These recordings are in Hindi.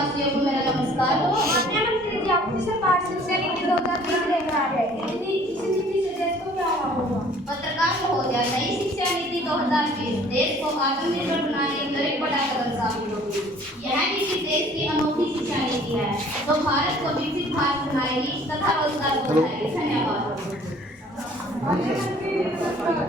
देशवासियों को मेरा नमस्कार हो। माननीय मंत्री जी, आपकी सरकार शिक्षा नीति 2020 लेकर आ रही है। इस नीति से देश को क्या लाभ होगा? पत्रकार महोदय, नई शिक्षा नीति 2020 देश को आत्मनिर्भर बनाने में एक बड़ा कदम साबित होगी। यह नीति देश की अनोखी शिक्षा नीति है जो भारत को विकसित भारत बनाएगी तथा रोजगार को बढ़ाएगी। धन्यवाद।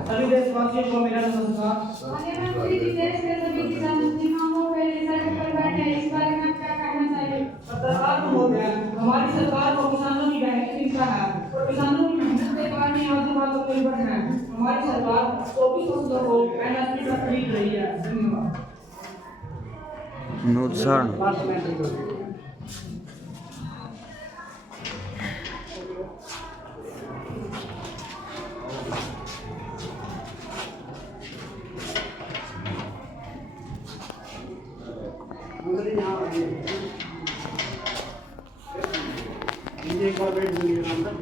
सभी देशवासियों को मेरा नमस्कार। माननीय मंत्री जी, देश के सभी किसान सीमाओं पे सड़क पर बैठे हैं, इस बारे में आप क्या कहना चाहिए? पत्रकार महोदय, हमारी सरकार को किसानों की बेहतरीन चिंता है और किसानों की मेहनत के कारण ही आज हम आत्मनिर्भर हैं। हमारी सरकार 24 फसलों को एमएसपी पर खरीद रही है। धन्यवाद। एक बार बैठ जाइए नाम तक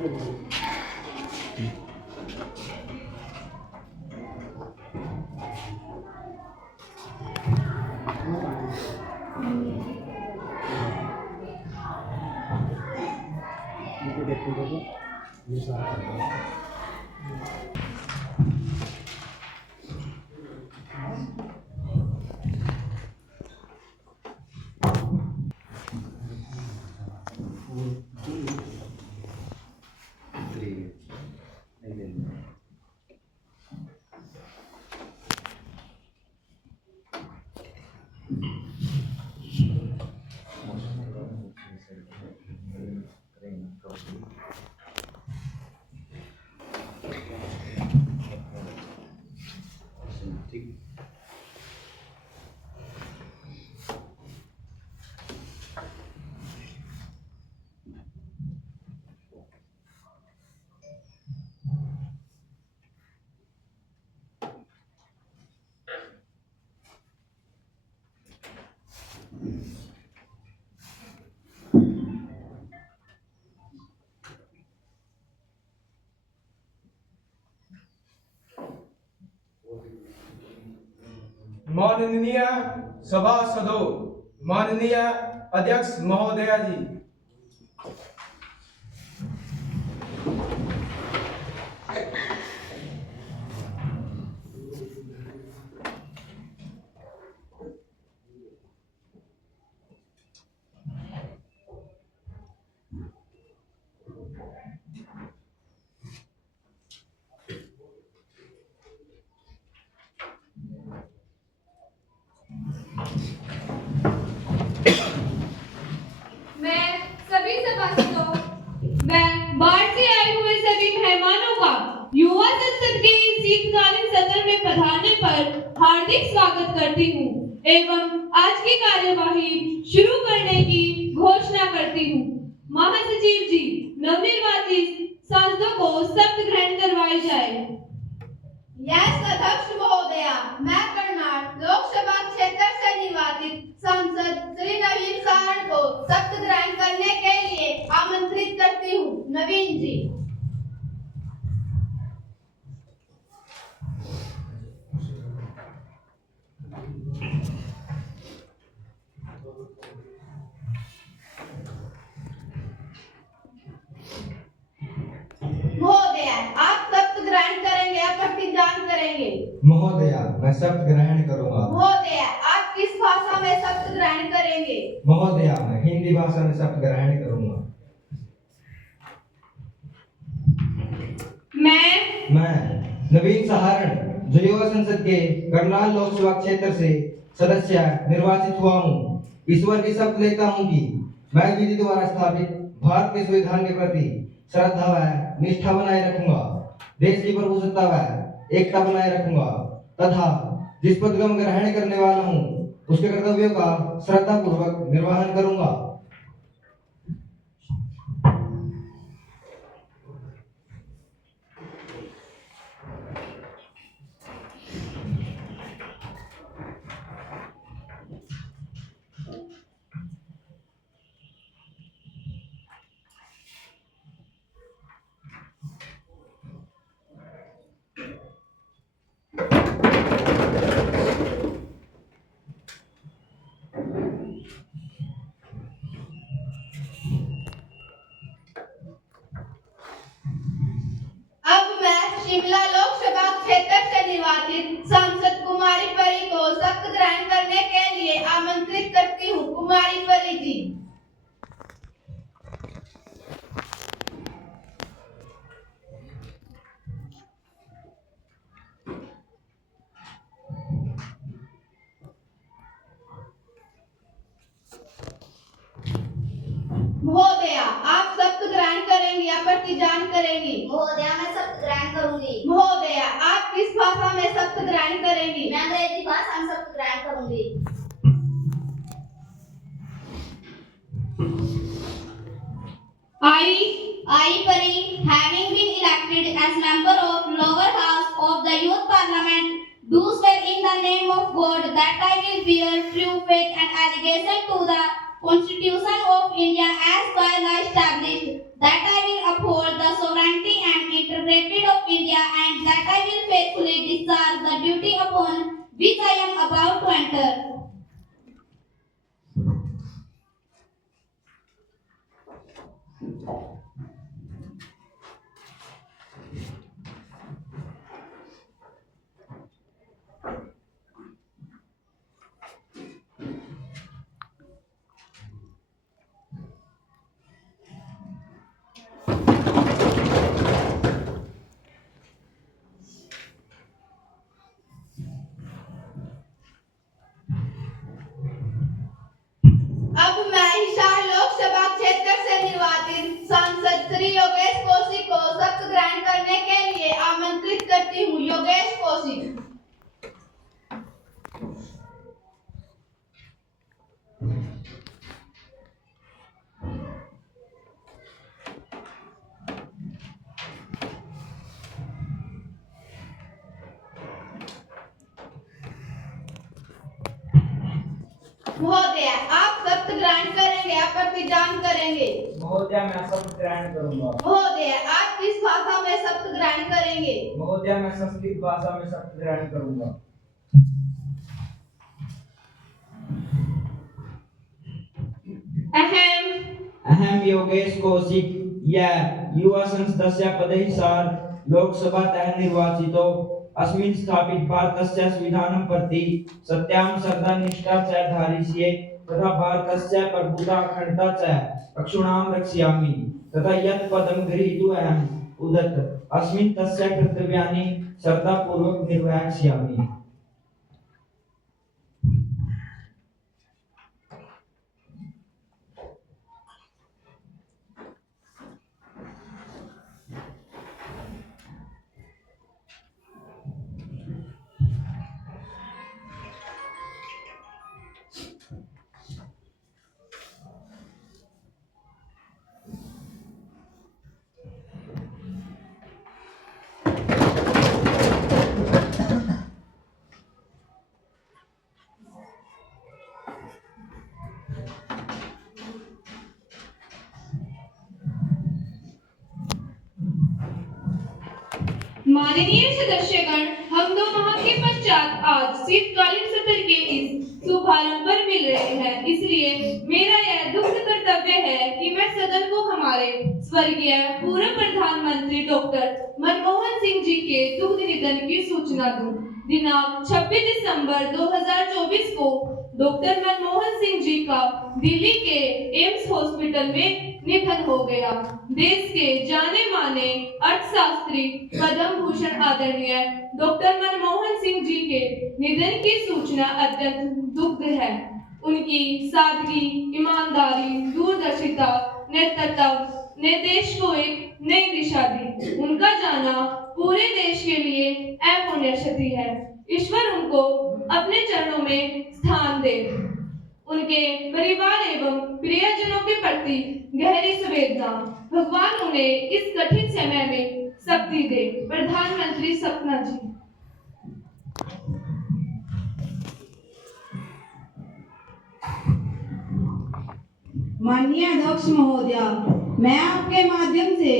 माननीय सभासदों, माननीय अध्यक्ष महोदया जी, मैं सभी सभासदों, मैं बाहर से आए हुए सभी मेहमानों का युवा संसद के शीतकालीन सत्र में पधारने पर हार्दिक स्वागत करती हूँ एवं आज की कार्यवाही शुरू करने की घोषणा करती हूँ। महासचिव जी, नवनिर्वाचित सांसदों को शपथ ग्रहण करवाई जाए। यस अध्यक्ष महोदया, मैं कर्नाटक लोकसभा क्षेत्र से निर्वाचित सांसद श्री नवीन सारण को शपथ ग्रहण करने के लिए आमंत्रित करती हूँ। नवीन जी। महोदया, आप शपथ ग्रहण करेंगे या प्रतिज्ञान करेंगे? महोदया, मैं शपथ ग्रहण करूंगा। महोदया, आप किस भाषा में शपथ ग्रहण करेंगे? महोदया, मैं हिंदी भाषा में शपथ ग्रहण करूंगा। मैं नवीन सहारण जो युवा संसद के करनाल लोकसभा क्षेत्र से सदस्य निर्वाचित हुआ हूँ, ईश्वर की शपथ लेता हूँ कि मैं विधि द्वारा स्थापित भारत के संविधान के प्रति श्रद्धा व निष्ठा बनाए रखूंगा, देश की प्रभुसत्ता व एकता बनाए रखूंगा तथा जिस पद को मैं ग्रहण करने वाला हूँ उसके कर्तव्यों का श्रद्धा पूर्वक निर्वहन करूंगा। ग्रहण करेंगी। मैं अंग्रेजी भाषा में शब्द ग्रहण करूंगी। I, Pari, having been elected as member of lower house of the youth parliament, do swear in the name of God that I will bear true faith and allegiance to the Constitution of India as by law established, that I will uphold the sovereignty and integrity of India, and that I will faithfully discharge the duty upon which I am about to enter. अब मैं हिसार लोकसभा क्षेत्र से निर्वाचित सांसद श्री योगेश कौशिक को शपथ ग्रहण करने के लिए आमंत्रित करती हूँ। योगेश कौशिक। महोदय, आप शपथ ग्रहण करेंगे या प्रतिज्ञान करेंगे? महोदय, मैं शपथ ग्रहण करूंगा। महोदय, आप किस भाषा में शपथ ग्रहण करेंगे? महोदय, मैं संस्कृत भाषा में शपथ ग्रहण करूंगा। अहम योगेश कौशिक यह युवा संसदस्य पदैः लोकसभातः निर्वाचितो अस्मिन् स्थापित भारतस्य संविधानं प्रति सत्यां श्रद्धा निष्ठा च धारयिष्ये तथा भारतस्य प्रभुता अखण्डता च अक्षुण्णां रक्षयामि तथा यत् पदं गृहीतुम् अहम् उद्यत अस्मिन् तस्य कर्तव्यानि श्रद्धापूर्वक निर्वहष्यामि। माननीय सदस्यगण, हम 2 माह के पश्चात आज शीतकालीन सत्र के इस शुभारंभ पर मिल रहे हैं, इसलिए मेरा यह दुख कर्तव्य है कि मैं सदन को हमारे स्वर्गीय पूर्व प्रधानमंत्री डॉक्टर मनमोहन सिंह जी के दुखद निधन की सूचना दूं। दिनांक 26 दिसंबर 2024 को डॉक्टर मनमोहन सिंह जी का दिल्ली के एम्स हॉस्पिटल में निधन हो गया। देश के जाने माने अर्थशास्त्री पद्म भूषण आदरणीय डॉक्टर मनमोहन सिंह जी के निधन की सूचना अत्यंत दुखद है। उनकी सादगी, ईमानदारी, दूरदर्शिता, नेतृत्व ने देश को एक नई दिशा दी। उनका जाना पूरे देश के लिए अपुण्य क्षति है। ईश्वर उनको अपने चरणों में स्थान दे। उनके परिवार एवं प्रियजनों के प्रति गहरी संवेदना। भगवान उन्हें इस कठिन समय में शक्ति दे। प्रधानमंत्री सपना जी। माननीय अध्यक्ष महोदय, मैं आपके माध्यम से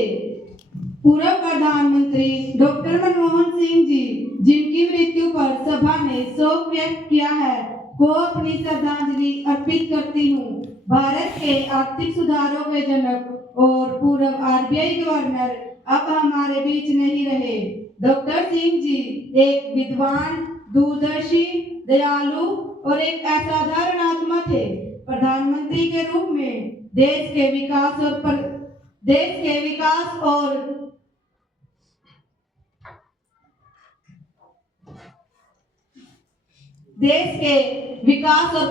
पूर्व प्रधानमंत्री डॉक्टर मनमोहन सिंह जी, जिनकी मृत्यु पर सभा ने शोक व्यक्त किया है, को अपनी श्रद्धांजलि अर्पित करती हूँ। भारत के आर्थिक सुधारों के जनक और पूर्व आरबीआई गवर्नर अब हमारे बीच नहीं रहे। डॉक्टर सिंह जी एक विद्वान, दूरदर्शी, दयालु और एक असाधारण आत्मा थे। प्रधानमंत्री के रूप में देश के विकास और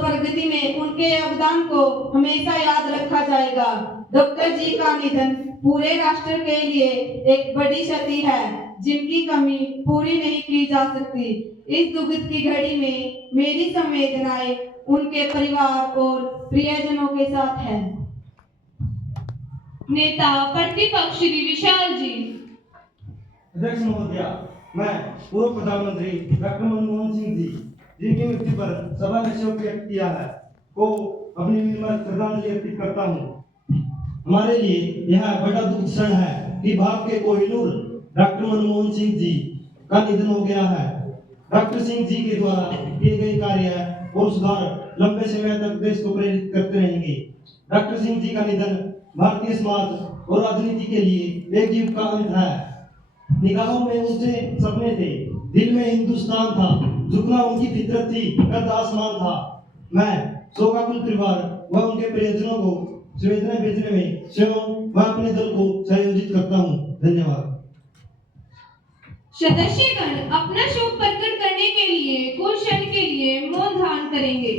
प्रगति में उनके योगदान को हमेशा याद रखा जाएगा। डॉक्टर जी का निधन पूरे राष्ट्र के लिए एक बड़ी क्षति है, जिनकी कमी पूरी नहीं की जा सकती। इस दुखद की घड़ी में मेरी संवेदनाएं उनके परिवार और प्रियजनों के साथ है। नेता प्रतिपक्ष श्री विशाल जी। अध्यक्ष महोदया, मैं पूर्व प्रधानमंत्री डॉक्टर मनमोहन सिंह जी, जिनकी मृत्यु पर सभा ने शोक व्यक्त किया है, को अपनी विनम्र श्रद्धांजलि अर्पित करता हूँ। हमारे लिए यह बड़ा दुख क्षण है कि भारत के कोहिनूर डॉक्टर मनमोहन सिंह जी का निधन हो गया है। डॉक्टर सिंह जी के द्वारा किए गए कार्य और सुधार लंबे समय तक देश को प्रेरित करते रहेंगे। डॉक्टर सिंह जी का निधन भारतीय समाज और राजनीति के लिए एक युग का अंत है। निगाहों में ऊंचे सपने थे, दिल में हिंदुस्तान था, झुकना उनकी फितरत थी, कद आसमान था। मैं शोकाकुल परिवार व उनके प्रियजनों को संवेदना भेजने में स्वयं व अपने दल को संयोजित करता हूँ। धन्यवाद। सदस्यगण अपना शोक प्रकट करने के लिए कुछ क्षण के लिए मौन धारण करेंगे।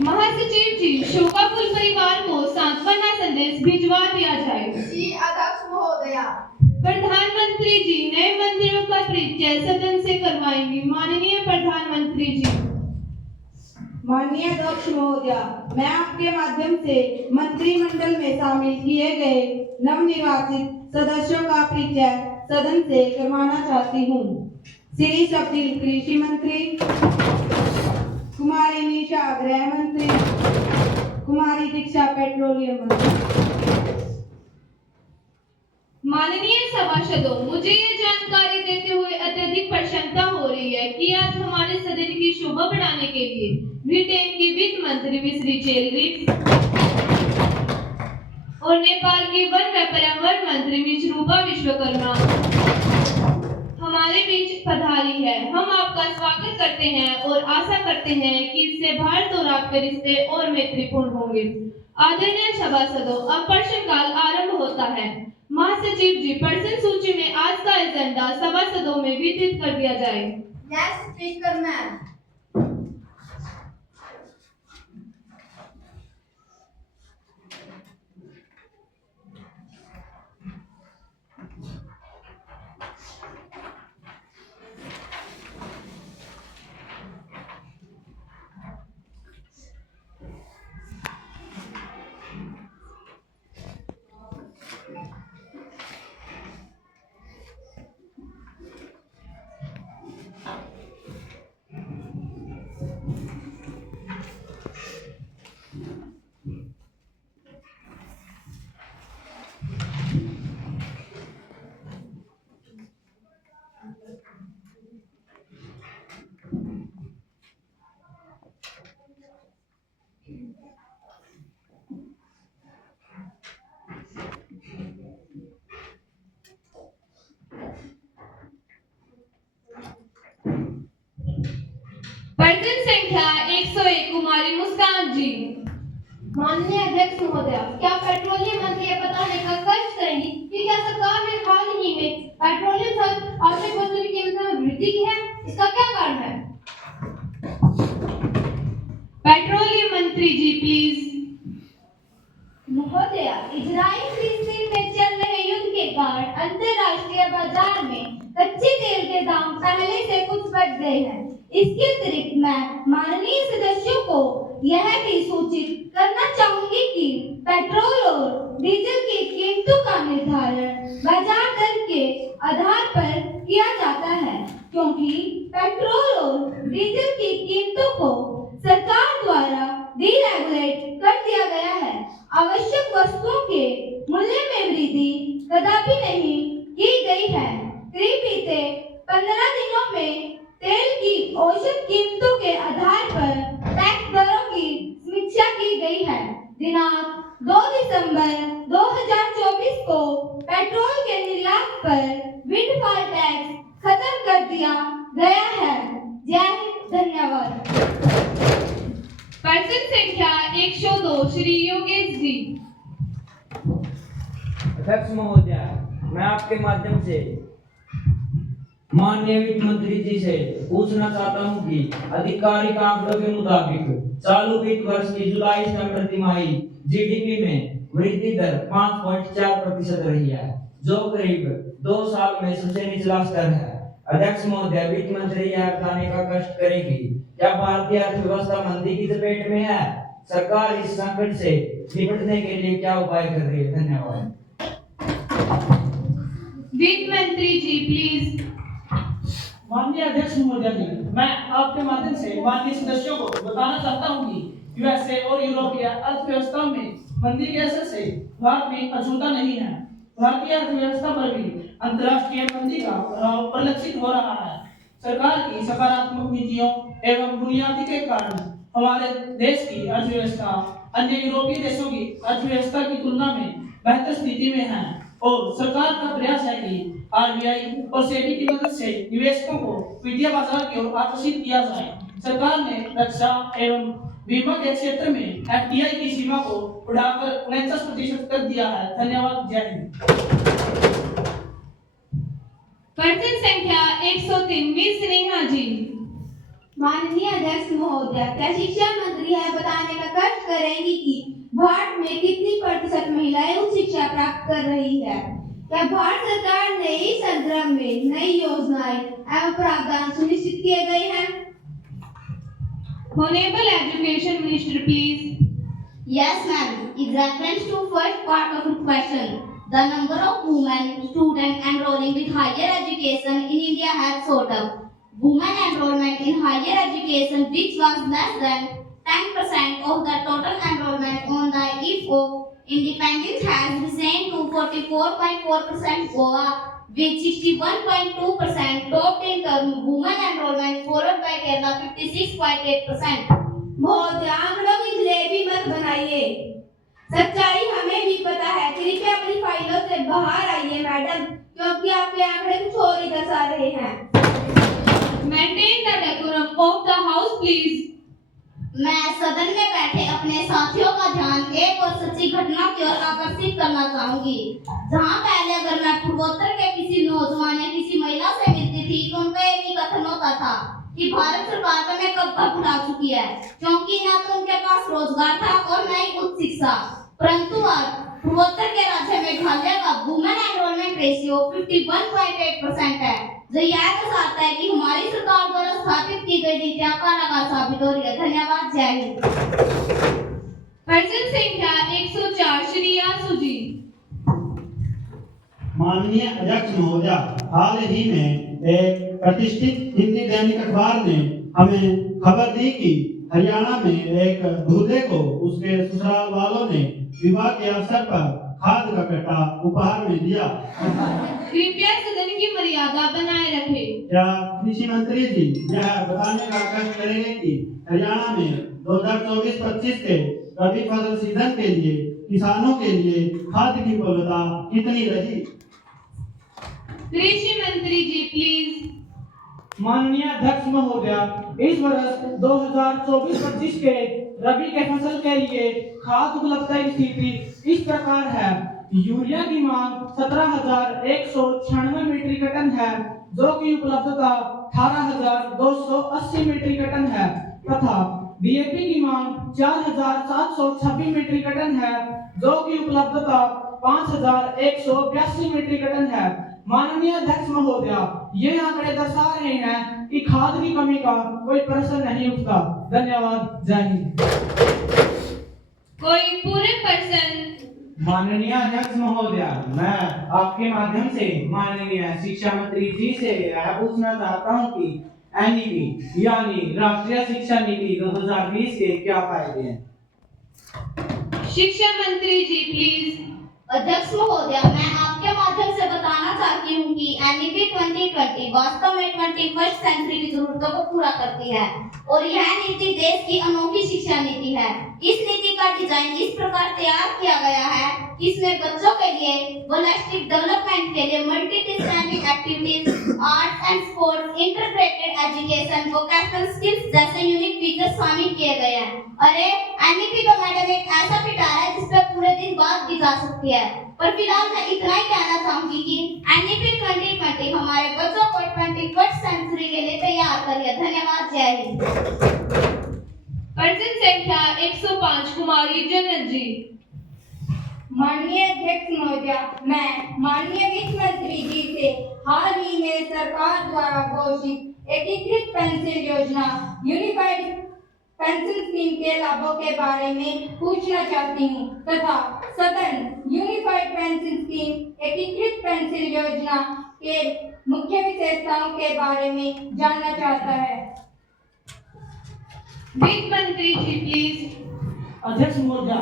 महासचिव जी, शोकाकुल परिवार को सांत्वना संदेश भिजवा दिया जाए। जी अध्यक्ष महोदया। प्रधानमंत्री जी नए मंदिरों का परिचय सदन से करवाएंगे। माननीय प्रधानमंत्री जी। माननीय अध्यक्ष महोदया, मैं आपके माध्यम से मंत्रिमंडल में शामिल किए गए नवनिर्वाचित सदस्यों का परिचय सदन से करवाना चाहती हूँ। श्री शब्दिल कृषि मंत्री, कुमारी निशा गृह मंत्री, कुमारी दीक्षा पेट्रोलियम मंत्री। माननीय सभासदों, मुझे ये जानकारी देते हुए अत्यधिक प्रसन्नता हो रही है कि आज हमारे सदन की शोभा बढ़ाने के लिए ब्रिटेन की वित्त मंत्री मिस्री चेलविट और नेपाल की वन व पर्यावरण मंत्री मिस रूपा विश्वकर्मा हमारे बीच पधारी है। हम आपका स्वागत करते हैं और आशा करते हैं कि इससे भारत और आपके रिश्ते और मैत्रीपूर्ण होंगे। आदरणीय सभासदों, अब प्रश्नकाल आरंभ होता है। महासचिव जी, प्रश्न सूची में आज का एजेंडा सभासदों में वितरित कर दिया जाए। Yes speaker ma'am. प्रश्न संख्या 101 कुमारी मुस्कान जी। माननीय अध्यक्ष महोदया, क्या पेट्रोलियम मंत्री यह बताने का कष्ट करेंगी कि क्या सरकार ने हाल ही में पेट्रोलियम सहित आवश्यक वस्तुओं की कीमतों में वृद्धि की है? इसका क्या कारण है? पेट्रोलियम मंत्री जी प्लीज। महोदया, इजराइल फिलिस्तीन में चल रहे युद्ध के कारण अंतरराष्ट्रीय बाजार में कच्चे तेल के दाम पहले से कुछ बढ़ गए हैं। इसके अतिरिक्त मैं माननीय सदस्यों को यह भी सूचित करना चाहूंगी कि पेट्रोल और डीजल की कीमतों का निर्धारण बाजार दर के आधार पर किया जाता है, क्योंकि पेट्रोल और डीजल की कीमतों को सरकार द्वारा डीरेगुलेट कर दिया गया है। आवश्यक वस्तुओं के मूल्य में वृद्धि कदापि नहीं की गई है। करीब बीते 15 दिनों में तेल की औसत कीमतों के आधार पर टैक्स दरों की समीक्षा की गई है। दिनांक 2 दिसंबर 2024 को पेट्रोल के निर्यात पर विंडफॉल टैक्स खत्म कर दिया गया है। जय हिंद, धन्यवाद। 102 श्री योगेश जी। अध्यक्ष महोदया, मैं आपके माध्यम से माननीय वित्त मंत्री जी से पूछना चाहता हूं कि आधिकारिक आंकड़ों के मुताबिक चालू वित्त वर्ष की जुलाई सितंबर तिमाही जीडीपी में वृद्धि दर 5.4% रही है, जो करीब 2 साल में सबसे निचला स्तर है। अध्यक्ष महोदय, वित्त मंत्री यह बताने का कष्ट करेगी क्या भारतीय अर्थव्यवस्था मंदी की चपेट में है? सरकार इस संकट से निपटने के लिए क्या उपाय कर रही है? धन्यवाद। वित्त मंत्री जी प्लीज। माननीय अध्यक्ष महोदया जी, मैं आपके माध्यम से माननीय सदस्यों को बताना चाहता हूं कि यूएसए और यूरोपीय अर्थव्यवस्था में मंदी के असर से भारत में अछूता नहीं है। भारतीय अर्थव्यवस्था पर भी अंतर्राष्ट्रीय मंदी का प्रभाव परिलक्षित हो रहा है। सरकार की सकारात्मक नीतियों एवं बुनियादी के कारण हमारे देश की अर्थव्यवस्था अन्य यूरोपीय देशों की अर्थव्यवस्था की तुलना में बेहतर स्थिति में है और सरकार का प्रयास है कि आरबीआई और सेबी की मदद से निवेशकों को वित्तीय बाजार की ओर आकर्षित किया जाए। सरकार ने रक्षा एवं बीमा के क्षेत्र में एफडीआई की सीमा को बढ़ाकर 49% कर दिया है। धन्यवाद। जय हिंद। पर्सन संख्या 103 मिस स्नेहा जी। माननीय अध्यक्ष महोदया, क्या शिक्षा मंत्री है बताने का कष्ट करेंगी कि भारत में कितनी प्रतिशत महिलाएं उच्च शिक्षा प्राप्त कर रही है? क्या भारत सरकार ने इस संदर्भ में नई योजनाएं एवं प्रावधान सुनिश्चित किए गए हैं? Honorable Education Minister please. Yes, ma'am. In reference to first part of the question, the number of women students enrolling with higher education in India has shot up. Women enrollment in higher education, which was less than 10% of the total enrollment on the eve of independence, has risen to 44.4%. Goa with 61.2%, topped in term women enrollment, followed by Kerala 56.8%. महोदय, आंकड़ों की जलेबी मत बनाइए, सच्चाई हमें भी पता है। कृपया अपनी फाइलों से बाहर आइए मैडम, क्योंकि आपके आंकड़े कुछ और ही दर्शा रहे हैं। Maintain the decorum of the house please. मैं सदन में बैठे अपने साथियों का ध्यान एक और सच्ची घटना की ओर आकर्षित करना चाहूंगी। जहां पहले अगर मैं पूर्वोत्तर के किसी नौजवान या किसी महिला से मिलती थी तो उनका एक ही कथन होता था कि भारत सरकार का मैं कब उठा चुकी है, क्योंकि न तो उनके पास रोजगार था और न ही उच्च शिक्षा। परंतु अब पूर्वोत्तर के राज्य मेघालय का वुमेन एनरोलमेंट रेशियो 51.8% है, जो यह दर्शाता है कि हमारी सरकार द्वारा स्थापित की गई नीतियां कारगर साबित हो रही है। धन्यवाद। जय हिंद। पर्सन संख्या 104 श्री यासु जी। माननीय अध्यक्ष महोदया, हाल ही में एक प्रतिष्ठित हिंदी दैनिक अखबार ने हमें खबर दी कि हरियाणा में एक दूल्हे को उसके ससुराल वालों ने विवाह के अवसर पर खाद का कट्टा उपहार में दिया। कृपया सदन की मर्यादा बनाए रखें। क्या कृषि मंत्री जी यह बताने का कष्ट करेंगे कि हरियाणा में 2024-25 के रबी फसल सीजन के लिए किसानों के लिए खाद की उपलब्धता कितनी रही? कृषि मंत्री जी प्लीज। माननीय अध्यक्ष महोदया, इस वर्ष 2024-25 के रबी के फसल के लिए खाद उपलब्धता की स्थिति इस प्रकार है। यूरिया की मांग 17,196 मीट्रिक टन है, जो कि उपलब्धता 18,280 मीट्रिक टन है, तथा डीएपी की मांग 4,726 मीट्रिक टन है, जो कि उपलब्धता 5,182 मीट्रिक टन है। माननीय अध्यक्ष महोदया, ये आंकड़े दर्शा रहे हैं कि खाद की कमी का कोई प्रश्न नहीं उठता। धन्यवाद। जय हिंद। कोई पूरे पर्सन। माननीय अध्यक्ष महोदया, मैं आपके माध्यम से माननीय शिक्षा मंत्री जी से यह पूछना चाहता हूं कि एनईपी यानी राष्ट्रीय शिक्षा नीति 2020 के क्या फायदे हैं? शिक्षा मंत्री जी प्लीज। अध्यक्ष महोदया, मैं आपके माध्यम से बताना चाहती हूँ कि एनईपी 2020 वास्तव में 21st सेंचुरी की जरूरतों को पूरा करती है और यह नीति देश की अनोखी शिक्षा नीति है। इस नीति का डिजाइन इस प्रकार तैयार किया गया है कि इसमें बच्चों के लिए होलिस्टिक डेवलपमेंट के लिए multi disciplinary activities, arts and sports, integrated education, vocational skills जैसे यूनिक फीचर्स शामिल किए गए हैं। अरे एनईपी तो मैडम की जा सकती है। पर फिलहाल मैं इतना ही कहना चाहूंगी कि एनईपी 2020 हमारे बच्चों को 21st सेंचुरी के लिए तैयार कर रही है। धन्यवाद। जय हिंद। पर्सन संख्या 105 कुमारी जन्नत जी। माननीय अध्यक्ष महोदया, मैं माननीय वित्त मंत्री जी से हाल ही में सरकार द्वारा घोषित एकीकृत पेंशन योजना यूनिफाइड पेंशन स्कीम के लाभों के बारे में पूछना चाहती हूँ तथा सदन यूनिफाइड पेंशन स्कीम एकीकृत पेंशन योजना के मुख्य विशेषताओं के बारे में जानना चाहता है। वित्त मंत्री जी प्लीज। अध्यक्ष महोदया,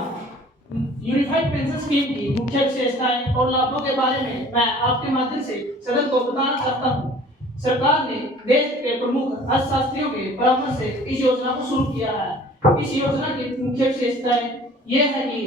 यूनिफाइड पेंशन स्कीम की मुख्य विशेषताएं और लाभों के बारे में मैं आपके माध्यम से सदन को बताना चाहता हूँ। सरकार ने देश के प्रमुख अर्थशास्त्रियों के परामर्श से इस योजना को शुरू किया है। इस योजना की मुख्य विशेषताएं ये है कि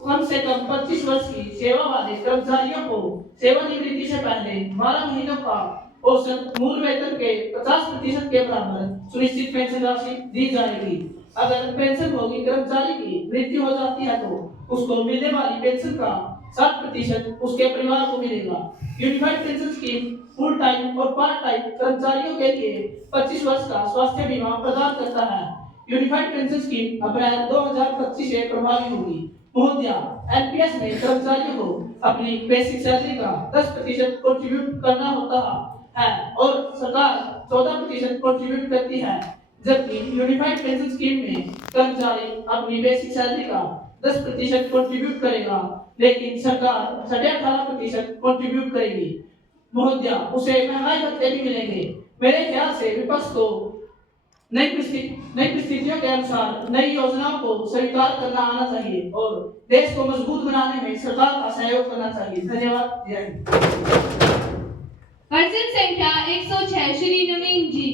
कम से कम 25 वर्ष की सेवा वाले कर्मचारियों को सेवानिवृत्ति से पहले 12 महीनों का औसत मूल वेतन के 50% के बराबर सुनिश्चित पेंशन राशि दी जाएगी। अगर पेंशनभोगी कर्मचारी की मृत्यु हो जाती है तो उसको मिलने वाली पेंशन का 60% उसके परिवार को मिलेगा। Unified pension scheme full time और पार्ट टाइम कर्मचारियों के लिए 25 वर्ष का स्वास्थ्य बीमा प्रदान करता है। यूनिफाइड पेंशन स्कीम अप्रैल 2025 से प्रभावी होगी। महोदया, एनपीएस में कर्मचारियों को अपनी बेसिक सैलरी का 10% कंट्रीब्यूट करना होता है और सरकार 14% कंट्रीब्यूट करती है, जबकि यूनिफाइड पेंशन स्कीम में कर्मचारी अपनी बेसिक सैलरी का 10% कंट्रीब्यूट करेगा, लेकिन सरकार 18% कंट्रीब्यूट करेगी। महोदया, उसे महंगाई भत्ते भी मिलेंगे। मेरे ख्याल से विपक्ष को नई परिस्थितियों के अनुसार नई योजनाओं को स्वीकार करना आना चाहिए और देश को मजबूत बनाने में सरकार का सहयोग करना चाहिए। धन्यवाद। जय हिंद। पर्सन संख्या 106 श्री नवीन जी।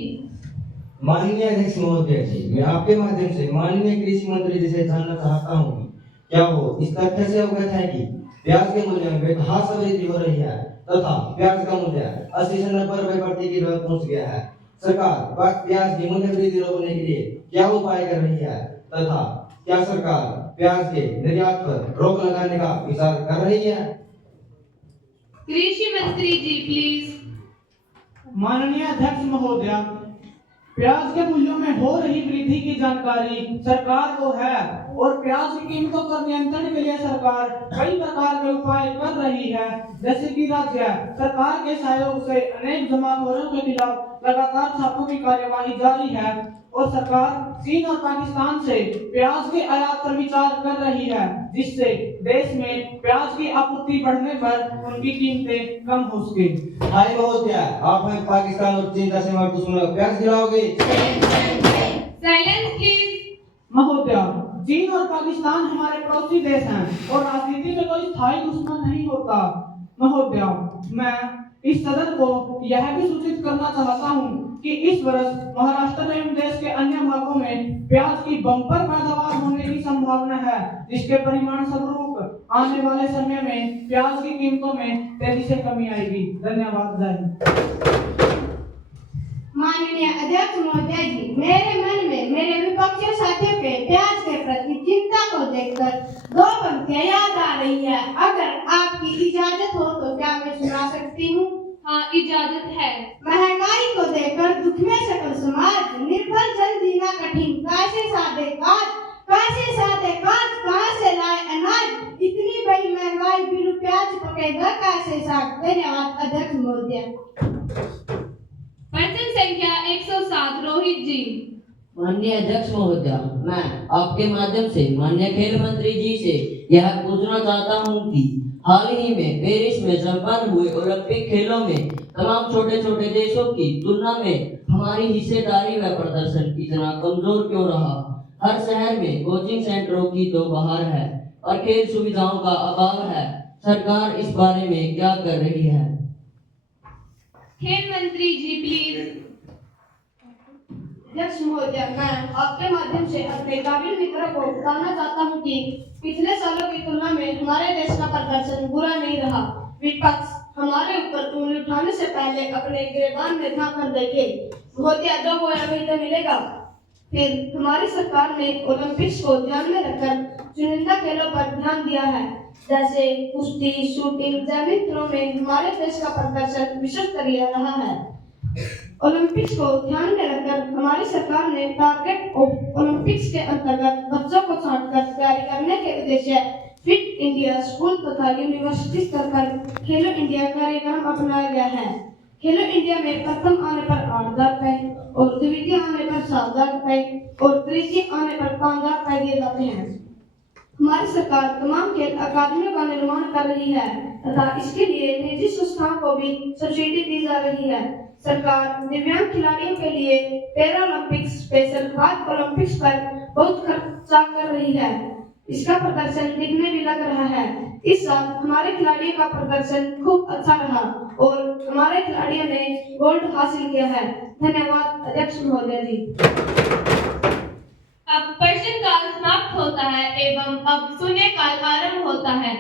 माननीय अध्यक्ष महोदय जी, मैं आपके माध्यम से माननीय कृषि मंत्री जी से जानना चाहता हूँ कि क्या वो इस तथ्य से अवगत है कि प्याज के मूल्य में बेतहाशा वृद्धि हो रही है तथा प्याज का मूल्य 80 से 90 रुपए प्रति किलो पहुंच गया है। सरकार प्याज की मूल्य वृद्धि रोकने के लिए क्या उपाय कर रही है तथा क्या सरकार प्याज के निर्यात पर रोक लगाने का विचार कर रही है? कृषि मंत्री जी प्लीज। माननीय अध्यक्ष महोदया, प्याज के मूल्यों में हो रही वृद्धि की जानकारी सरकार को है और प्याज की कीमतों पर नियंत्रण के लिए सरकार कई प्रकार के उपाय कर रही है, जैसे कि राज्य सरकार के सहयोग से अनेक जमाखोरों के खिलाफ लगातार छापों की कार्यवाही जारी है और सरकार चीन और पाकिस्तान से प्याज के आयात पर विचार कर रही है, जिससे देश में प्याज की आपूर्ति बढ़ने पर उनकी कीमतें कम हो सके। हाय महोदया, आप हमें पाकिस्तान और चीन का सीमा दुश्मनों का प्याज दिलाओगे? Silence please. महोदया, चीन और पाकिस्तान हमारे पड़ोसी देश हैं और राजनीति में कोई स्थायी दुश्मन नहीं होता। महोदया, मैं इस सदन को यह भी सूचित करना चाहता हूं कि इस वर्ष महाराष्ट्र एवं देश के अन्य भागों में प्याज की बम्पर पैदावार होने की संभावना है, जिसके परिणाम स्वरूप आने वाले समय में प्याज की कीमतों में तेजी से कमी आएगी। धन्यवाद। माननीय अध्यक्ष महोदय जी, मेरे मन में मेरे विपक्षी साथियों के प्याज के प्रति चिंता को देखकर दो पंक्तियां याद आ रही है। अगर आपकी इजाजत हो तो क्या मैं सुना सकती हूँ? हाँ, इजाजत है। महंगाई को देखकर दुख में सकल समाज, निर्भर जन जीना कठिन, कैसे साधे काज, कहाँ से लाए अनाज, इतनी बड़ी महंगाई बिनु प्याज पकेगा कैसे साग। धन्यवाद अध्यक्ष महोदय। पर्सन संख्या 107 रोहित जी। माननीय अध्यक्ष महोदया, मैं आपके माध्यम से माननीय खेल मंत्री जी से यह पूछना चाहता हूं कि हाल ही में पेरिस में संपन्न हुए ओलंपिक खेलों में तमाम छोटे छोटे देशों की तुलना में हमारी हिस्सेदारी व प्रदर्शन इतना कमजोर क्यों रहा? हर शहर में कोचिंग सेंटरों की तो बहार है और खेल सुविधाओं का अभाव है। सरकार इस बारे में क्या कर रही है? खेल मंत्री जी प्लीज। अध्यक्ष महोदय, मैं आपके माध्यम से अपने काबिल मित्रों को बताना चाहता हूं कि पिछले सालों की तुलना में हमारे देश का प्रदर्शन बुरा नहीं रहा। विपक्ष हमारे ऊपर उंगली उठाने से पहले अपने गिरेबान में झांक कर देखे। महोदय, जो वो अभी तो मिलेगा। फिर हमारी सरकार ने ओलंपिक्स को ध्यान में रखकर चुनिंदा खेलों पर ध्यान दिया है। जैसे कुश्ती, शूटिंग, जैवलिन थ्रो में हमारे देश का प्रदर्शन विश्व स्तरीय रहा है। ओलंपिक्स को ध्यान में रखकर हमारी सरकार ने टारगेट ओलंपिक्स के अंतर्गत बच्चों को छांटकर तैयारी करने के उद्देश्य फिट इंडिया स्कूल तथा यूनिवर्सिटी स्तर पर खेलो इंडिया कार्यक्रम अपनाया गया है। खेलो इंडिया में प्रथम आने पर 8,000 रुपए और द्वितीय आने पर 7,000 रुपए और तृतीय आने पर 5,000 रुपए दिए जाते हैं। हमारी सरकार तमाम खेल अकादमियों का निर्माण कर रही है तथा इसके लिए निजी संस्थाओं को भी सब्सिडी दी जा रही है। सरकार दिव्यांग खिलाड़ियों के लिए para Olympics, special heart Olympics पर बहुत खर्चा कर रही है। इसका प्रदर्शन दिखने भी लग रहा है। इस साल हमारे खिलाड़ियों का प्रदर्शन खूब अच्छा रहा और हमारे खिलाड़ियों ने गोल्ड हासिल किया है। धन्यवाद अध्यक्ष महोदय जी। अब प्रश्नकाल समाप्त होता है एवं अब शून्यकाल आरंभ होता है।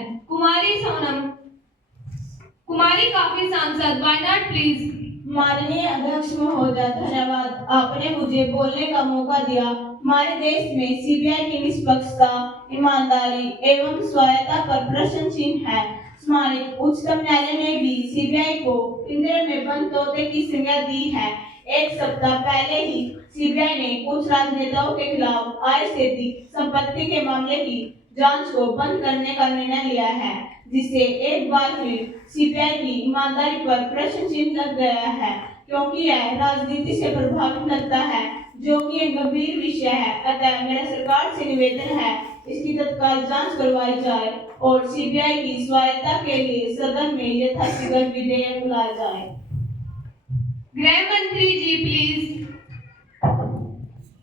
कुमारी काफी सांसद वायनाड प्लीज। माननीय अध्यक्ष महोदय धन्यवाद, आपने मुझे बोलने का मौका दिया। हमारे देश में सीबीआई की निष्पक्षता, ईमानदारी एवं स्वायत्ता पर प्रश्न चिन्ह है। सम्मानित उच्चतम न्यायालय ने भी सीबीआई को पिंजरे में बंद तोते की संज्ञा दी है। एक सप्ताह पहले ही सीबीआई ने कुछ राजनेताओं के खिलाफ आय से अधिक संपत्ति के मामले की जांच को बंद करने का निर्णय लिया है, जिससे एक बार फिर सीबीआई की ईमानदारी पर प्रश्न चिन्ह लग गया है, क्योंकि यह राजनीति से प्रभावित लगता है, जो कि एक गंभीर विषय है। अतः मेरा सरकार से निवेदन है, इसकी तत्काल जांच करवाई जाए और सीबीआई की स्वायत्ता के लिए सदन में यथाशीघ्र विधेयक लाया जाए। गृह मंत्री जी प्लीज।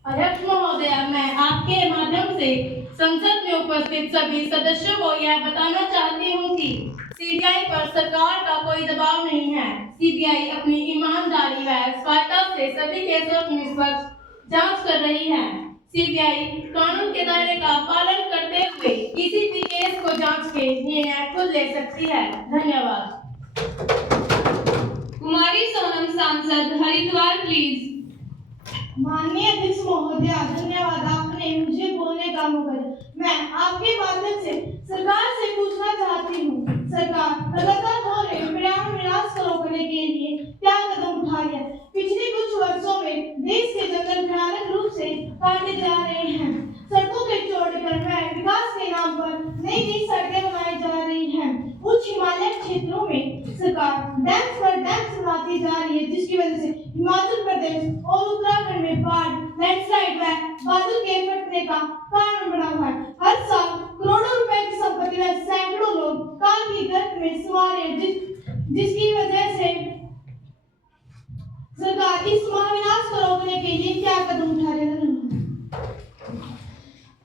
अध्यक्ष महोदय, मैं आपके माध्यम से संसद में उपस्थित सभी सदस्यों को यह बताना चाहती हूँ कि सीबीआई पर सरकार का कोई दबाव नहीं है। सीबीआई अपनी ईमानदारी व स्वायत्ता से सभी केसों की निष्पक्ष जांच कर रही है। सीबीआई कानून के दायरे का पालन करते हुए किसी भी केस को जांच के निर्णय खुद ले सकती है। धन्यवाद। कुमारी सोनम सांसद हरिद्वार प्लीज। माननीय अध्यक्ष महोदय धन्यवाद, आपने मुझे बोलने का मौका दिया। मैं आपके माध्यम से सरकार से पूछना चाहती हूँ, सरकार लगातार हो रहे पर्यावरण विनाश को रोकने के लिए क्या कदम उठा रही है? पिछले कुछ वर्षों में देश के जंगल भयानक रूप से काटे जा रहे हैं। सड़कों के चौड़ीकरण व विकास के नाम पर नई नई सड़कें बनाई जा रही हैं। उच्च हिमालय क्षेत्रों में सरकार डैम्स पर डैम्स बनाती जा रही है, जिसकी वजह से हिमाचल प्रदेश और उत्तराखंड में बाढ़, लैंडस्लाइड व बादल के फटने का कारण बना हुआ है। हर साल करोड़ों रुपए की संपत्ति व सैकड़ों लोग काल की गर्त में समा रहे हैं, जिसकी वजह से सरकार इस महाविनाश को रोकने के लिए क्या कदम उठा रही है?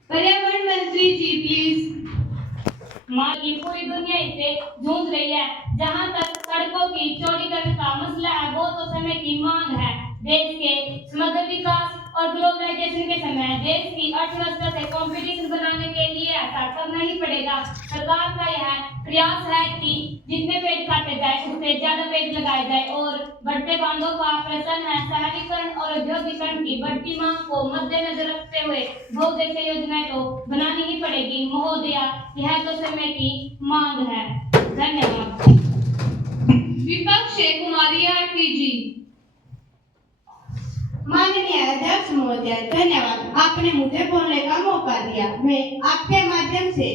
पर्यावरण मंत्री जी प्लीज। माँ की पूरी दुनिया इससे जूझ रही है। जहाँ तक सड़कों की चौड़ीकरण का मसला है, वो तो समय की मांग है। देश के समग्र विकास और ग्लोबलाइजेशन के समय देश की अर्थव्यवस्था से कंपटीशन बनाने के लिए ऐसा करना ही पड़ेगा। सरकार का यह प्रयास है कि जितने पेड़ काटे जाए उससे ज्यादा पेड़ लगाए जाए और बढ़ते बांधों का प्रश्न है। शहरीकरण और औद्योगिकरण की बढ़ती मांग को मद्देनजर रखते हुए बहुउद्देशीय योजनाएं तो बनानी ही पड़ेगी। महोदया, यह तो समय की मांग है। धन्यवाद। विपक्ष से कुमारी आरती जी। माननीय अध्यक्ष महोदय धन्यवाद, आपने मुझे बोलने का मौका दिया। मैं आपके माध्यम से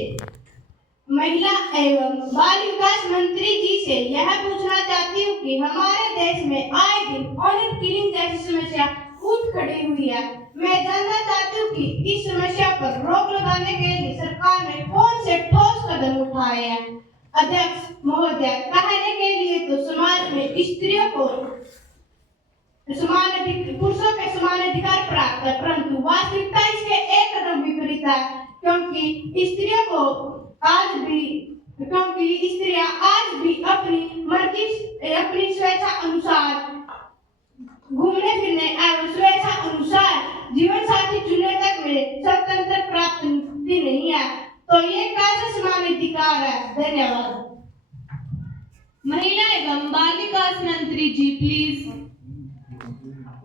महिला एवं बाल विकास मंत्री जी से यह पूछना चाहती हूँ कि हमारे देश में आए दिन ऑनर किलिंग जैसी समस्या उठ खड़ी हुई है। मैं जानना चाहती हूँ कि इस समस्या पर रोक लगाने के लिए सरकार ने कौन से ठोस कदम उठाए हैं? अध्यक्ष महोदय, कहने के लिए तो समाज में स्त्रियों को पुरुषों के समान अधिकार प्राप्त है, परंतु वास्तविकता इसके एक कदम विपरीत है, क्योंकि स्त्रियां आज भी अपनी मर्जी, अपनी स्वेच्छा अनुसार घूमने फिरने एवं स्वेच्छा अनुसार जीवन साथी चुनने तक में स्वतंत्र प्राप्त नहीं है। तो ये कैसे समान अधिकार है? धन्यवाद। महिला एवं बाल विकास मंत्री जी प्लीज।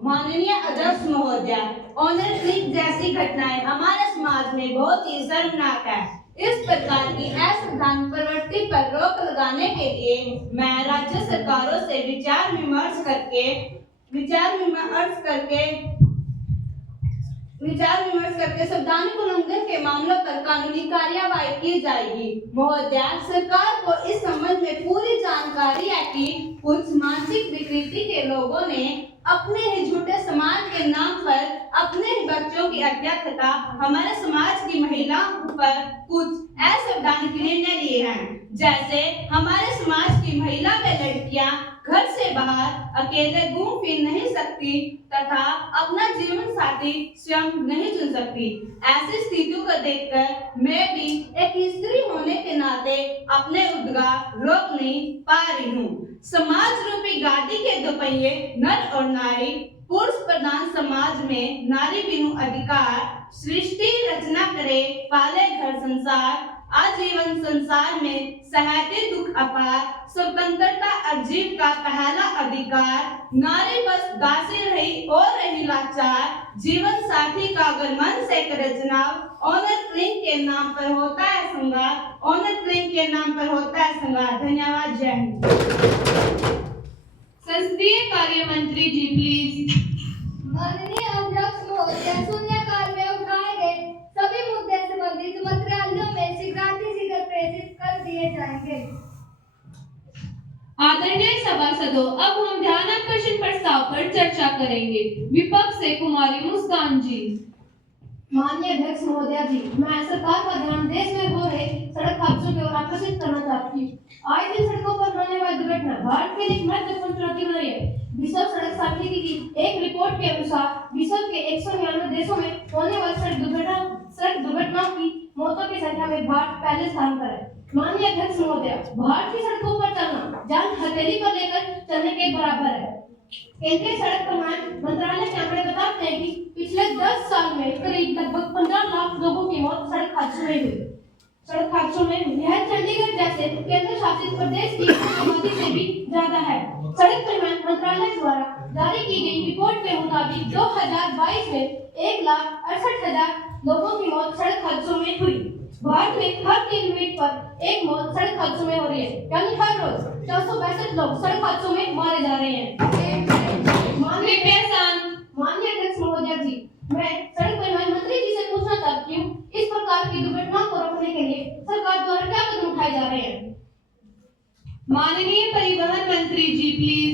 माननीय अध्यक्ष महोदय, ऑनर क्लिक जैसी घटनाएं हमारे समाज में बहुत ही शर्मनाक है। इस प्रकार की असंवैधानिक प्रवृत्ति पर रोक लगाने के लिए मैं राज्य सरकारों से विचार विमर्श करके संवैधानिक उल्लंघन के मामलों पर कानूनी कार्यवाही की जाएगी। महोदया, सरकार को इस संबंध में पूरी जानकारी है कि कुछ मानसिक विकृति के लोगों ने अपने ही झूठे समाज के नाम पर अपने ही बच्चों की हत्या तथा हमारे समाज की महिलाओं पर कुछ असंवैधानिक निर्णय लिए हैं। जैसे हमारे समाज की महिला व लड़कियां घर से बाहर अकेले घूम फिर नहीं सकती तथा अपना जीवन साथी स्वयं नहीं चुन सकती। ऐसी स्थितियों को देखकर मैं भी एक स्त्री होने के नाते अपने उद्गार रोक नहीं पा रही हूँ। समाज रूपी गाड़ी के दो पहिए नर और नारी, पुरुष प्रधान समाज में नारी बिनु अधिकार, सृष्टि रचना करे पाले घर संसार, आजीवन संसार में सहते दुख अपार, स्वतंत्रता और जीव का पहला अधिकार, नारी बस दासी रही और रही लाचार, जीवन साथी का अगर मन से करे चुनाव, औरत लिंग के नाम पर होता है श्रृंगार, औरत लिंग के नाम पर होता है श्रृंगार। धन्यवाद। जय हिंद। संसदीय कार्य मंत्री जी प्लीज। माननीय अध्यक्ष महोदय, शून्यकाल में उठाए गए सभी मुद्दे संबंधित मंत्रालयों में शीघ्र प्रेषित कर दिए जाएंगे। आदरणीय सभासदों, अब हम ध्यानाकर्षण प्रस्ताव पर चर्चा करेंगे। विपक्ष से कुमारी मुस्कान जी। माननीय अध्यक्ष महोदय जी, मैं सरकार का ध्यान देश में हो रहे सड़क हादसों की ओर आकर्षित करना चाहती हूँ। आए दिन सड़कों पर होने वाली दुर्घटना भारत के लिए एक महत्वपूर्ण चुनौती बन रही है। विश्व सड़क सांख्यिकी की एक रिपोर्ट के अनुसार विश्व के 199 देशों में होने वाली सड़क दुर्घटनाओं की मौतों की संख्या में भारत पहले स्थान पर है। माननीय अध्यक्ष महोदय, भारत की सड़कों पर चलना जान हथेली पर लेकर चलने के बराबर है। केंद्रीय सड़क परिवहन मंत्रालय के आंकड़े बताते हैं कि पिछले 10 साल में करीब लगभग 15 लाख लोगों की मौत सड़क हादसों में हुई। यह चंडीगढ़ जैसे केंद्र शासित प्रदेश की आबादी से भी ज्यादा है। सड़क परिवहन मंत्रालय द्वारा जारी की गई रिपोर्ट के मुताबिक 2022 में 1,68,000 लोगों की मौत सड़क हादसों में हुई। भारत में हर 3 मिनट पर एक मौत सड़क हादसों में हो रही है, यानी हर रोज 462 लोग सड़क हादसों में मारे जा रहे हैं। माननीय अध्यक्ष महोदय जी, मैं सड़क परिवहन मंत्री जी से पूछना चाहती हूँ, इस प्रकार की दुर्घटनाओं को रोकने के लिए सरकार द्वारा क्या कदम उठाए जा रहे हैं? माननीय परिवहन मंत्री जी प्लीज।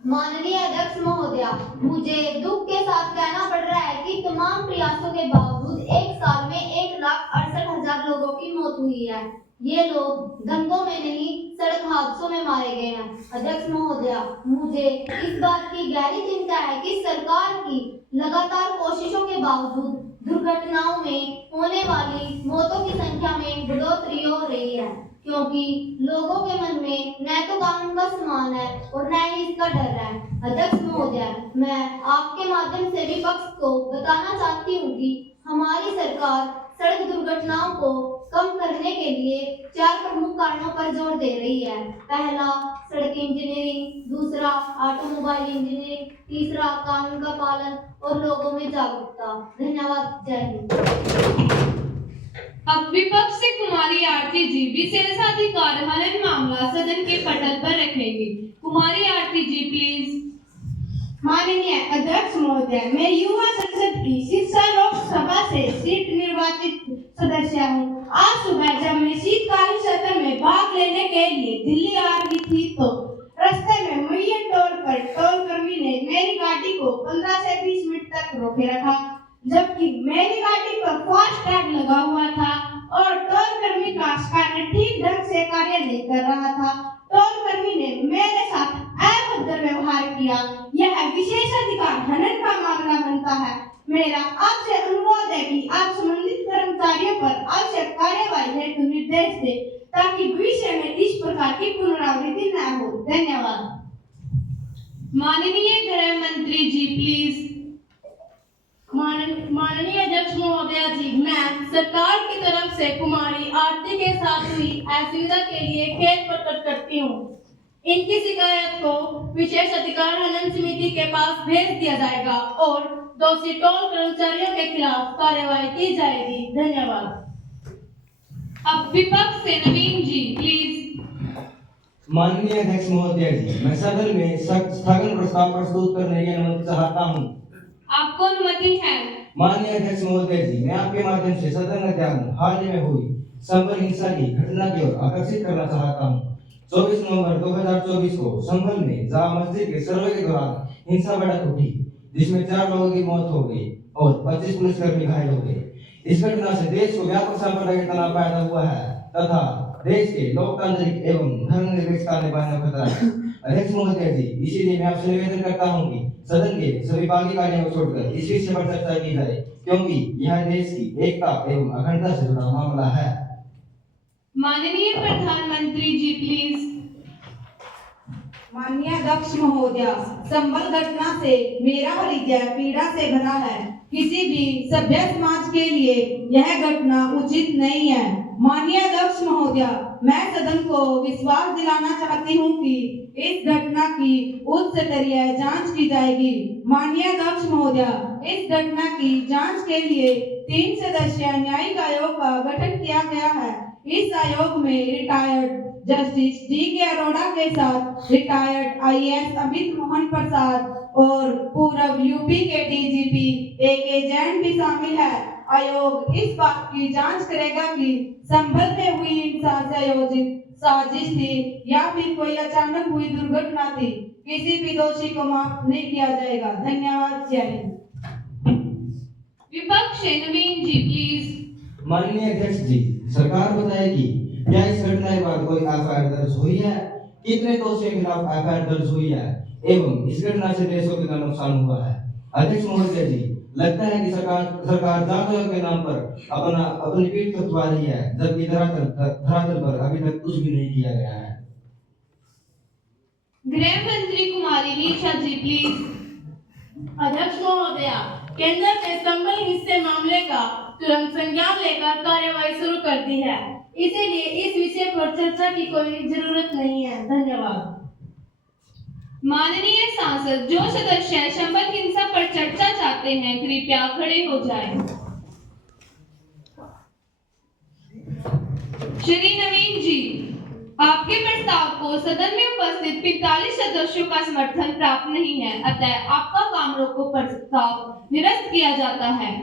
माननीय अध्यक्ष महोदय, मुझे दुख के साथ कहना पड़ रहा है कि तमाम प्रयासों के बावजूद एक साल में 1,68,000 लोगों की मौत हुई है। ये लोग दंगों में नहीं, सड़क हादसों में मारे गए हैं। अध्यक्ष महोदय, मुझे इस बात की गहरी चिंता है कि सरकार की लगातार कोशिशों के बावजूद दुर्घटनाओं में होने वाली मौतों की संख्या में बढ़ोतरी हो रही है, क्योंकि लोगों के मन में न तो कानून का सम्मान है और न ही इसका डर है। अध्यक्ष महोदय, मैं आपके माध्यम से विपक्ष को बताना चाहती हूँ कि हमारी सरकार सड़क दुर्घटनाओं को कम करने के लिए 4 प्रमुख कारणों पर जोर दे रही है। पहला, सड़क इंजीनियरिंग, दूसरा, ऑटोमोबाइल इंजीनियरिंग, तीसरा, कानून का पालन और लोगों में जागरूकता। धन्यवाद। जय हिंद। अब विपक्ष से कुमारी आरती जी विशेषाधिकार हनन मामला सदन के पटल पर रखेंगी। कुमारी आरती जी प्लीज। माननीय अध्यक्ष महोदय, मैं युवा संसद की शिक्षा लोकसभा से सीट निर्वाचित सदस्य हूँ। आज सुबह जब मैं शीतकालीन सत्र में भाग लेने के लिए दिल्ली आ रही थी तो रास्ते में मैयन टोल पर टोल कर्मी ने मेरी गाड़ी को 15 से 20 मिनट तक रोके रखा, जबकि मेरी गाड़ी पर फास्ट टैग लगा हुआ था और टोल कर्मी का स्कैनर ठीक ढंग से कार्य नहीं कर रहा था। टोल कर्मी ने मेरे साथ अभद्र व्यवहार किया। यह विशेषाधिकार हनन का मामला बनता है। मेरा आपसे अनुरोध है कि आप संबंधित कर्मचारियों पर आवश्यक कार्यवाही हेतु निर्देश दें ताकि भविष्य में इस प्रकार की पुनरावृत्ति न हो। धन्यवाद। माननीय गृह मंत्री जी प्लीज। माननीय अध्यक्ष महोदय जी, मैं सरकार की तरफ से कुमारी आरती के साथ हुई असुविधा के लिए खेद प्रकट करती हूँ। इनकी शिकायत को विशेष अधिकार हनन समिति के पास भेज दिया जाएगा और दोषी टोल कर्मचारियों के खिलाफ कार्रवाई की जाएगी। धन्यवाद। अब विपक्ष से नवीन जी प्लीज। माननीय अध्यक्ष महोदय जी, मैं सदन में स्थगन प्रस्ताव प्रस्तुत करने की अनुमति चाहता हूँ। आपको अनुमति है। माननीय अध्यक्ष महोदय जी, मैं आपके माध्यम से सदन का ध्यान हाल ही में हुई संभल हिंसा की घटना की ओर आकर्षित करना चाहता हूँ। 24 नवंबर 2024 को संभल में जामा मस्जिद के सर्वे के दौरान हिंसा भड़क उठी, जिसमें 4 लोगों की मौत हो गई और 25 पुलिसकर्मी घायल हो गए। इस घटना से देश को व्यापक सांप्रदायिक तनाव पैदा हुआ है तथा देश के लोकतांत्रिक एवं धर्मनिरपेक्षता ने बना खतरा है। अध्यक्ष महोदय जी, इसीलिए मैं आपसे निवेदन करता हूं कि सदन के सभी बाकी कार्यों को छोड़कर इस विषय पर चर्चा की जाए, क्योंकि यह देश की एकता एवं अखंडता से जुड़ा मामला है। माननीय प्रधानमंत्री जी प्लीज। माननीय अध्यक्ष महोदय, संभल घटना से मेरा हृदय पीड़ा से भरा है। किसी भी सभ्य समाज के लिए यह घटना उचित नहीं है। माननीय अध्यक्ष महोदय, मैं सदन को विश्वास दिलाना चाहती हूँ कि इस घटना की उच्च स्तरीय जांच की जाएगी। माननीय अध्यक्ष महोदय, इस घटना की जांच के लिए 3 सदस्यीय न्यायिक आयोग का गठन किया गया है। इस आयोग में रिटायर्ड जस्टिस D.K. अरोड़ा के साथ रिटायर्ड IAS अमित मोहन प्रसाद और पूर्व यूपी के DGP A.K. जैन भी शामिल है। आयोग इस बात की जांच करेगा कि संभल में हुई हिंसा से आयोजित साजिश थी या फिर कोई अचानक हुई दुर्घटना थी। किसी भी दोषी को माफ नहीं किया जाएगा। धन्यवाद। जय हिंद। विपक्ष से नवीन जी प्लीज। माननीय अध्यक्ष जी, सरकार बताएगी क्या इस घटना के बाद कोई एफआईआर दर्ज हुई है, कितने दोषियों के खिलाफ एफआईआर दर्ज हुई है एवं इस घटना से देश को कितना नुकसान हुआ है। अध्यक्ष महोदय जी, लगता है कि सरकार जांच के नाम पर अपनी पीठ थपथपा रही है, जबकि धरातल पर अभी तक कुछ भी नहीं किया गया है। गृह मंत्री कुमारी नीशा जी प्लीज। अध्यक्ष महोदय, केंद्र ने संभल हिंसा मामले का तुरंत संज्ञान लेकर कार्रवाई शुरू कर दी है, इसीलिए इस विषय पर चर्चा की कोई जरूरत नहीं है। धन्यवाद। माननीय सांसद जो सदस्य संभल हिंसा पर चर्चा चाहते हैं कृपया खड़े हो जाएं। श्री नवीन जी, आपके प्रस्ताव को सदन में उपस्थित 45 सदस्यों का समर्थन प्राप्त नहीं है, अतः आपका काम रोको प्रस्ताव निरस्त किया जाता है।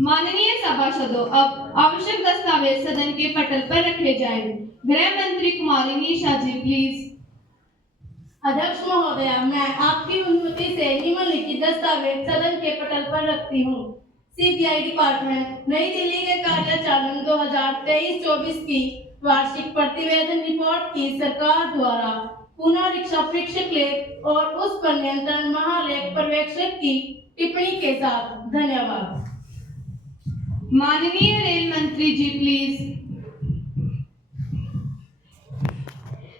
माननीय सभासदों, अब आवश्यक दस्तावेज सदन के पटल पर रखे जाएं। गृह मंत्री कुमारी नीशा जी प्लीज। अध्यक्ष महोदय, मैं आपकी अनुमति से निम्नलिखित दस्तावेज सदन के पटल पर रखती हूँ। CBI डिपार्टमेंट नई दिल्ली के कार्याचालन 2023-24 की वार्षिक प्रतिवेदन रिपोर्ट की सरकार द्वारा पुनरीक्षा प्रेक्षक लेख और उस पर नियंत्रण महालेख पर्यवेक्षक की टिप्पणी के साथ। धन्यवाद। माननीय रेल मंत्री जी प्लीज।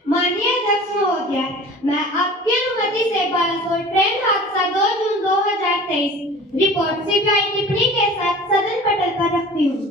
माननीय अध्यक्ष महोदय, मैं आपकी अनुमति से बालाकोट ट्रेन हादसा 2 जून 2023 रिपोर्ट CBI टिप्पणी के साथ सदन पटल पर रखती हूँ।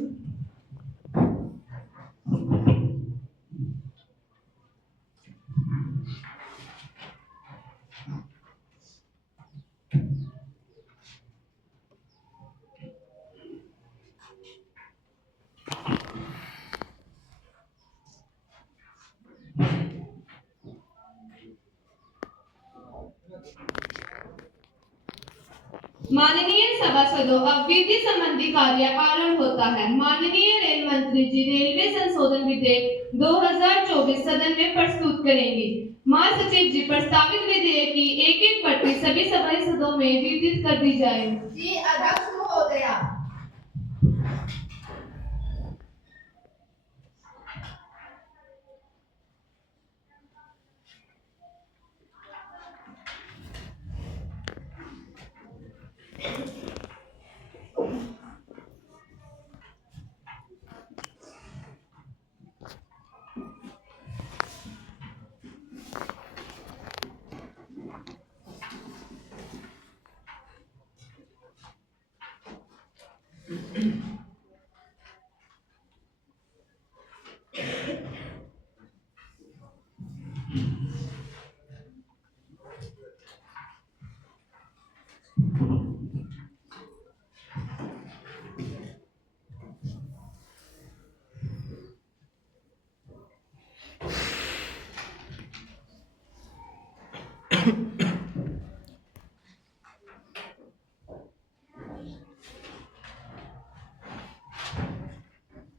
माननीय सभासदों, अब विधि संबंधी कार्य आरंभ होता है। माननीय रेल मंत्री जी रेलवे संशोधन विधेयक 2024 सदन में प्रस्तुत करेंगी। महासचिव जी, प्रस्तावित विधेयक की एक प्रति सभी सभासदों में वितरित कर दी जाए। जी अध्यक्ष महोदय।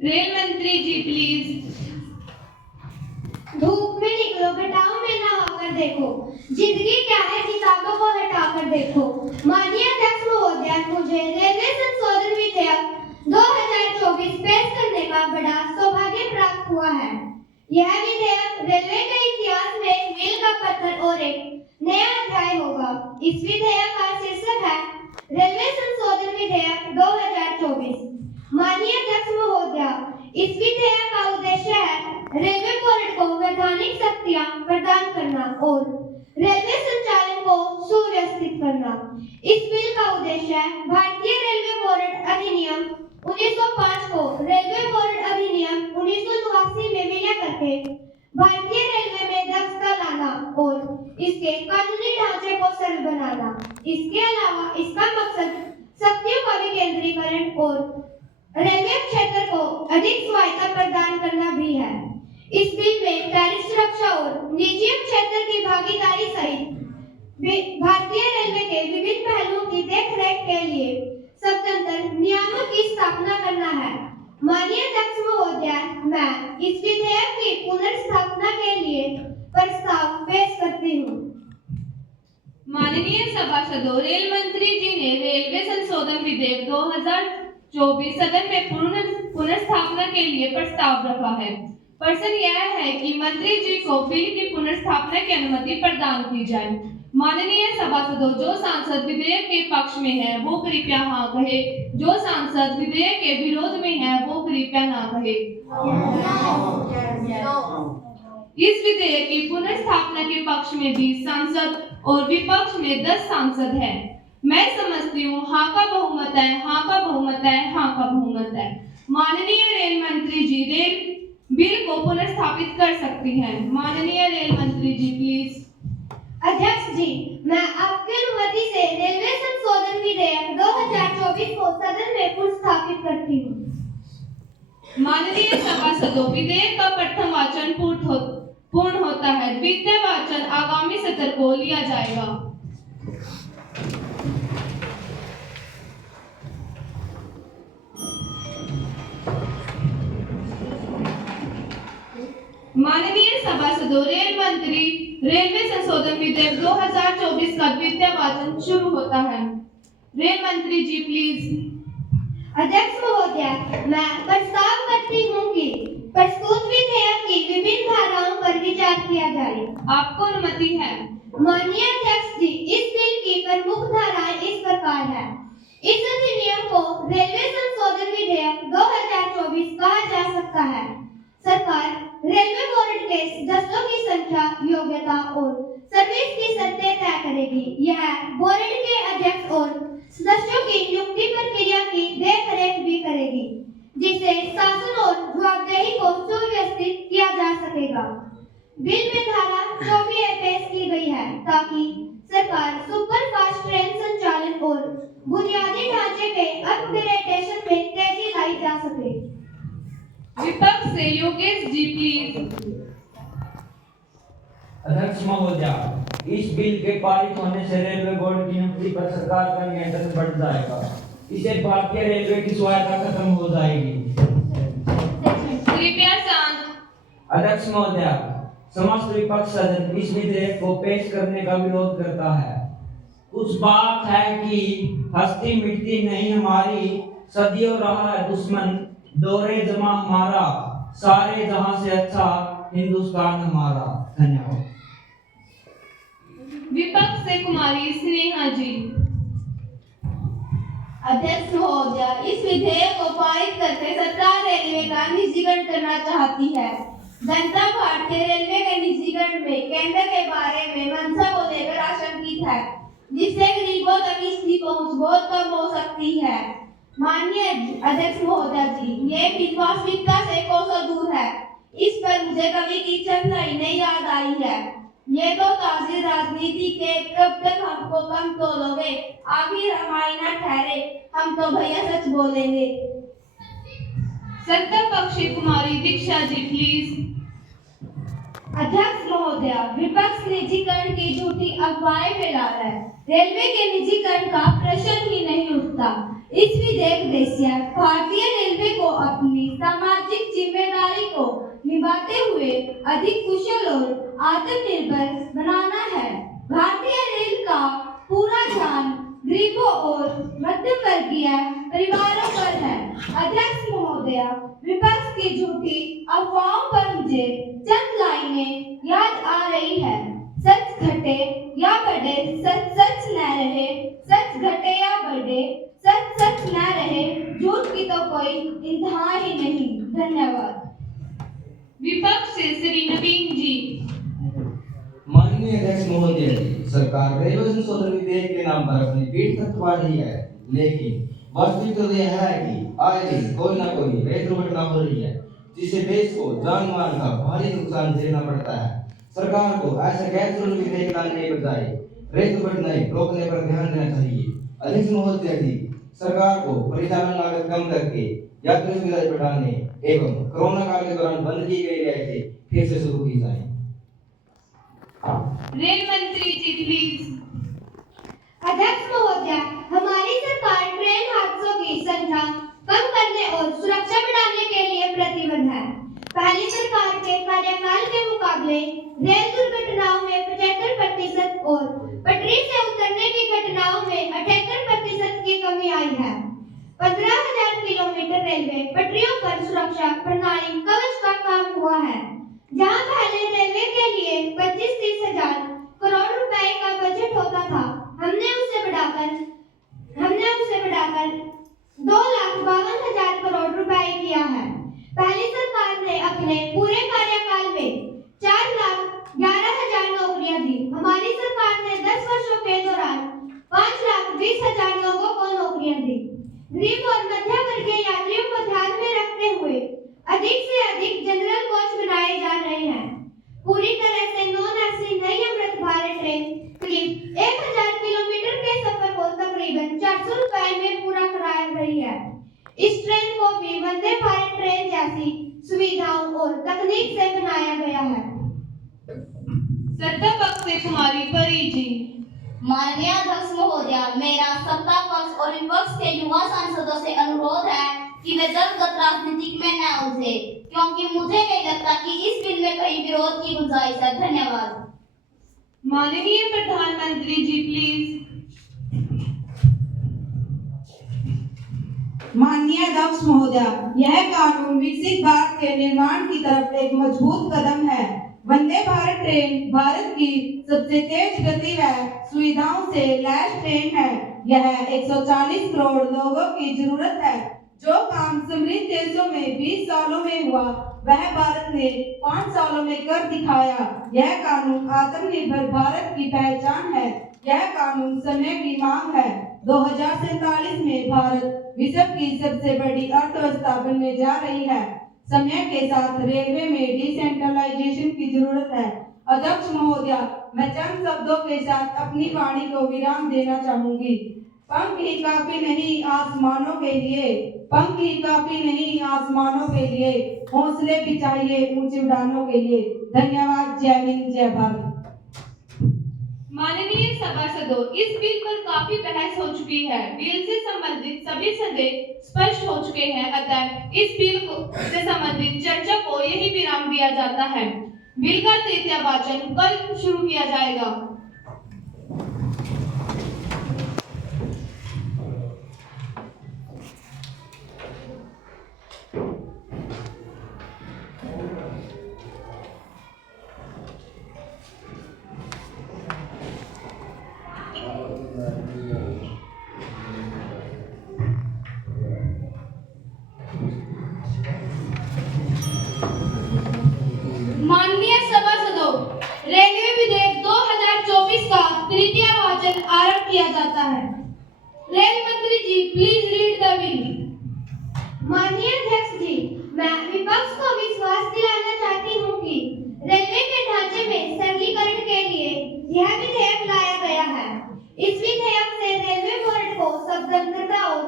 रेल मंत्री जी प्लीज। धूप में निकलो, घटाओ में नहाकर देखो, जिंदगी क्या है किताबों को हटाकर देखो। माननीय अध्यक्ष महोदय, मुझे रेलवे संशोधन विधेयक 2024 पेश करने का बड़ा सौभाग्य प्राप्त हुआ है। यह विधेयक रेलवे के इतिहास में मील का पत्थर और एक नया अध्याय होगा। इस विधेयक का शीर्षक है रेलवे संशोधन विधेयक 2024। माननीय अध्यक्ष महोदय, इस विधेयक का उद्देश्य है रेलवे बोर्ड को वैधानिक शक्तियां प्रदान करना और रेलवे संचालन को सुव्यवस्थित करना। इस बिल का उद्देश्य है भारतीय रेलवे बोर्ड अधिनियम 1905 को रेलवे बोर्ड अधिनियम 1989 में विलय करके भारतीय रेलवे में दक्षता लाना और इसके कानूनी ढांचे को सरल बनाना। इसके अलावा इसका मकसद शक्तियों का विकेंद्रीकरण और रेलवे क्षेत्र को अधिक स्वायत्तता प्रदान करना भी है। इस बिल में टैरिफ सुरक्षा और निजी क्षेत्र की भागीदारी सहित भारतीय रेलवे के विभिन्न पहलुओं की देखरेख के लिए स्वतंत्र नियामक की स्थापना करना है। माननीय अध्यक्ष महोदय, मैं इस विधेयक की पुनर्स्थापना के लिए प्रस्ताव पेश करती हूँ। माननीय सभासदों, रेल मंत्री जी ने रेलवे संशोधन विधेयक 2024 सदन में पुनर्स्थापना के लिए प्रस्ताव रखा है। प्रश्न यह है कि मंत्री जी को बिल की पुनर्स्थापना की अनुमति प्रदान की जाए। माननीय सभासदों, जो सांसद विधेयक के पक्ष में है वो कृपया हाँ कहे, जो सांसद विधेयक के विरोध में है वो कृपया ना कहे। इस विधेयक की पुनर्स्थापना के पक्ष में 20 सांसद और विपक्ष में 10 सांसद हैं। मैं समझती हूँ हाँ का बहुमत है, हाँ का बहुमत है, हाँ का बहुमत है। माननीय रेल मंत्री जी रेल बिल को पुनर्स्थापित कर सकती हैं। माननीय रेल मंत्री जी प्लीज। अध्यक्ष जी, मैं आपकी अनुमति से रेलवे संशोधन विधेयक 2024 को सदन में पुनर्स्थापित करती हूँ। माननीय सभासदों, विधेयक का प्रथम वाचन पूर्ण होता है। द्वितीय वाचन आगामी सत्र को लिया जाएगा। माननीय सभासदों, रेल मंत्री रेलवे संशोधन विधेयक 2024 का द्वितीय वाचन शुरू होता है। रेल मंत्री जी प्लीज। अध्यक्ष महोदय, मैं प्रस्ताव करती हूँ कि प्रस्तुत विधेयक की विभिन्न धाराओं पर विचार किया जाए। आपको अनुमति है। माननीय अध्यक्ष जी, इस बिल की प्रमुख धाराएं इस प्रकार है। इस अधिनियम को रेलवे संशोधन विधेयक 2024 कहा जा सकता है। सरकार रेलवे बोर्ड के सदस्यों की संख्या, योग्यता और सर्विस की शर्तें तय करेगी। यह बोर्ड के अध्यक्ष और सदस्यों की नियुक्ति प्रक्रिया की देखरेख भी करेगी, जिससे शासन और जवाबदेही को सुव्यवस्थित किया जा सकेगा। बिल में धारा 24 पेश की गई है ताकि सरकार सुपरफास्ट ट्रेन संचालन और बुनियादी ढांचे के अपग्रेडेशन में तेजी लाई जा सके। विपक्ष से योगेश जी प्लीज। अध्यक्ष महोदय, इस बिल के पारित होने से रेलवे बोर्ड की नियुक्ति पर सरकार का नियंत्रण बढ़ जाएगा। इससे भारतीय रेलवे की स्वायत्तता खत्म हो जाएगी। कृपया शांत। अध्यक्ष महोदय, समस्त विपक्ष सदन इस विधेयक को पेश करने का विरोध करता है। कुछ बात है कि हस्ती मिटती नहीं हमारी, सदियों रहा है दुश्मन दौरे जमा हमारा, सारे जहां से अच्छा हिंदुस्तान हमारा। धन्यवाद। विपक्ष से कुमारी स्नेहा जी। अध्यक्ष महोदय, इस विधेयक को पारित करके सरकार रेलवे का निजीकरण करना चाहती है। जनता भारतीय रेलवे के निजीकरण में केंद्र के बारे में मंशा को लेकर आशंकित है, जिससे गरीबों तक इसकी पहुंच बहुत कम हो सकती है। माननीय अध्यक्ष महोदय जी, ये बिल वास्तविकता से कोसों दूर है। इस पर मुझे कवि की चंद लाइनें याद आई है। ये तो ताज़ी राजनीति के कब तक हमको कम तोलोगे, आखिर हमारी न ठहरे, हम तो भैया सच बोलेंगे। सत्ता पक्षी कुमारी दीक्षा जी प्लीज। अध्यक्ष महोदय, विपक्ष निजीकरण की झूठी अफवाहें फैला रहा है। रेलवे के निजीकरण का प्रश्न ही नहीं उठता। इस विधेयक से भारतीय रेलवे को अपनी सामाजिक निभाते हुए अधिक कुशल और आत्मनिर्भर बनाना है। भारतीय रेल का पूरा ध्यान गरीबों और मध्यम वर्गीय परिवारों पर है। अध्यक्ष महोदया, विपक्ष की झूठी अफवाहों पर मुझे चंद लाइनें याद आ रही है। सच घटे या बढ़े, सच सच न रहे, सच घटे या बढ़े, सच सच न रहे, झूठ की तो कोई इंतहा ही नहीं। धन्यवाद। विपक्ष से श्री नवीन जी। माननीय अध्यक्ष महोदय, सरकार रेलवे संशोधन विधेयक के नाम पर अपनी पीठ थपथपा रही है, लेकिन वास्तविक तो यह है कि आए दिन कोई ना कोई रेल दुर्घटना हो रही है, जिससे देश को जान माल का भारी नुकसान झेलना पड़ता है। सरकार को ऐसा गैर जरूरी विधेयक लाने के बजाय रेल दुर्घटनाएं रोकने पर ध्यान देना चाहिए। अध्यक्ष महोदय जी, सरकार को परिचालन लागत कम करके यात्री सुविधाएं बढ़ाने एवं कोरोना काल के दौरान बंद की गई रियायतें फिर से शुरू की जाए। रेल मंत्री जी प्लीज। अध्यक्ष महोदया, हमारी सरकार ट्रेन हादसों की संख्या कम करने और सुरक्षा बढ़ाने के लिए प्रतिबद्ध है। पहली सरकार के कार्यकाल के मुकाबले रेल दुर्घटनाओं में 75% और पटरी से उतरने की घटनाओं में 78% की कमी आई है। 15,000 किलोमीटर रेलवे पटरियों पर सुरक्षा प्रणाली कवच का काम हुआ है। जहां पहले रेलवे के लिए 25-30 हजार करोड़ रुपए का बजट होता था, हमने उसे बढ़ाकर 2,52,000 करोड़ रुपए किया है। पहली सरकार ने अपने पूरे कार्यकाल में 4,11,000 नौकरियां दी। हमारी सरकार ने 10 वर्षों के दौरान 5,20,000 लोगों को नौकरियां दी। गरीब और मध्यम वर्गीय यात्रियों को ध्यान में रखते हुए अधिक से अधिक जनरल कोच बनाए जा रहे हैं। पूरी तरह से नॉन एसी नई अमृत भारत ट्रेन करीब 1,000 किलोमीटर के सफर को तकरीबन 400 रुपए में पूरा करा रही है। इस ट्रेन को भी वंदे भारत ट्रेन जैसी सुविधाओं और तकनीक से बनाया गया है। सत्ता पक्ष से कुमारी परी जी। माननीय अध्यक्ष महोदया, मेरा सत्ता पक्ष और विपक्ष के युवा सांसदों से अनुरोध है कि वे दलगत राजनीति में न उलझे, क्योंकि मुझे नहीं लगता कि इस बिल में कहीं विरोध की गुंजाइश है। धन्यवाद। माननीय प्रधानमंत्री जी प्लीज। माननीय अध्यक्ष महोदया, यह कानून विकसित भारत के निर्माण की तरफ एक मजबूत कदम है। वंदे भारत ट्रेन भारत की सबसे तेज गति व सुविधाओं से लैस ट्रेन है। यह 140 करोड़ लोगों की जरूरत है। जो काम समृद्ध देशों में 20 सालों में हुआ, वह भारत ने 5 सालों में कर दिखाया। यह कानून आत्मनिर्भर भारत की पहचान है। यह कानून समय की मांग है। 2047 में भारत विश्व की सबसे बड़ी अर्थव्यवस्था बनने जा रही है। समय के साथ रेलवे में डिसेंट्रलाइजेशन की जरूरत है। अध्यक्ष महोदया, मैं चंद शब्दों के साथ अपनी वाणी को विराम देना चाहूंगी। पंख ही काफी नहीं आसमानों के लिए, पंख ही काफी नहीं आसमानों के लिए, हौसले भी चाहिए ऊंची उड़ानों के लिए। धन्यवाद। जय हिंद, जय भारत। माननीय सभासदों, इस बिल पर काफी बहस हो चुकी है। बिल से संबंधित सभी संदेह स्पष्ट हो चुके हैं, अतः इस बिल से संबंधित चर्चा को यही विराम दिया जाता है। बिल का तृतीय वाचन कल शुरू किया जाएगा। माननीय सभासदों, रेलवे विधेयक 2024 का तृतीय वाचन आरंभ किया जाता है। रेल मंत्री जी प्लीज रीड द बिल। माननीय अध्यक्ष जी, मैं विपक्ष को विश्वास दिलाना चाहती हूँ कि रेलवे के ढांचे में सरलीकरण के लिए यह विधेयक लाया गया है। इस विधेयक से रेलवे बोर्ड को स्वतंत्रता और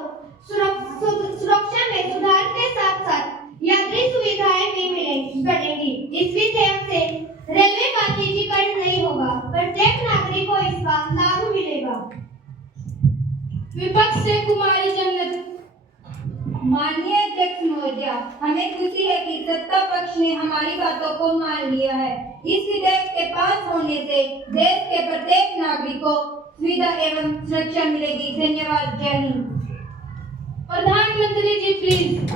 सुरक्षा में सुधार के साथ साथ यात्री सुविधाएं भी बढ़ेंगी। इस विधेयक से रेलवे का निजीकरण नहीं होगा, प्रत्येक नागरिक को इसका लाभ मिलेगा। विपक्ष से कुमारी जन्नत। माननीय अध्यक्ष महोदया, खुशी है कि सत्ता पक्ष ने हमारी बातों को मान लिया है। इस विधेयक के पास होने से देश के प्रत्येक नागरिक को सुविधा एवं सुरक्षा मिलेगी। धन्यवाद। जय हिंद। प्रधानमंत्री जी प्लीज।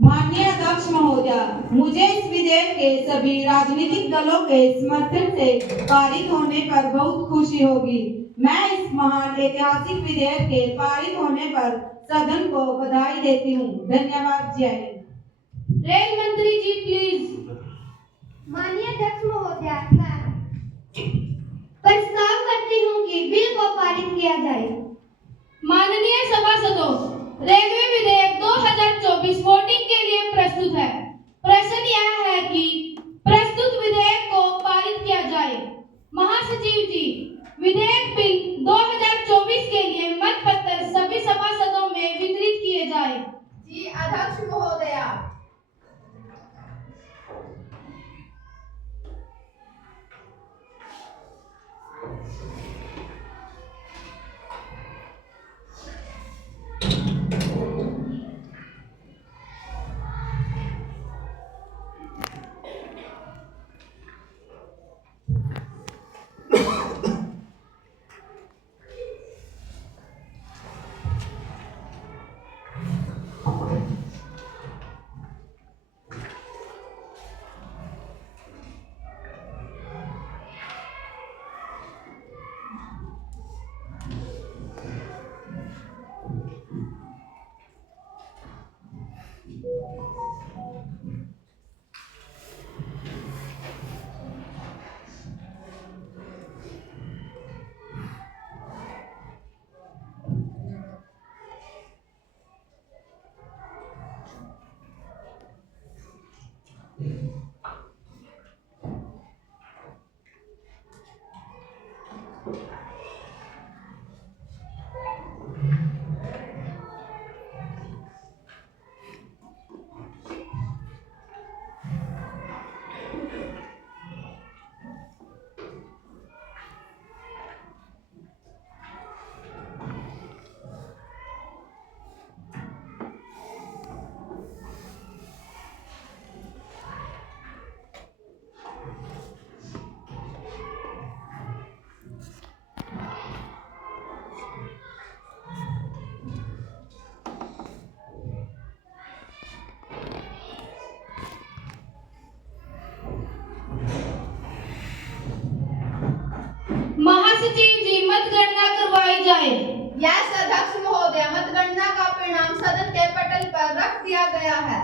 माननीय अध्यक्ष महोदय, मुझे इस विधेयक के सभी राजनीतिक दलों के समर्थन से पारित होने पर बहुत खुशी होगी। मैं इस महान ऐतिहासिक विधेयक के पारित होने पर सदन को बधाई देती हूँ। धन्यवाद। जय हिंद। रेल मंत्री जी प्लीज। माननीय अध्यक्ष महोदय, मैं प्रस्ताव करती हूँ कि बिल को पारित किया जाए। माननीय सभासदों, रेलवे विधेयक 2024 वोटिंग के लिए प्रस्तुत है। प्रश्न यह है कि प्रस्तुत विधेयक को पारित किया जाए। महासचिव जी, विधेयक बिल 2024 के लिए मत पत्र सभी सभासदों में वितरित किए जाए। जी अध्यक्ष महोदय। महासचिव जी, मतगणना करवाई जाए। यस अध्यक्ष महोदय, मतगणना का परिणाम सदन के पटल पर रख दिया गया है।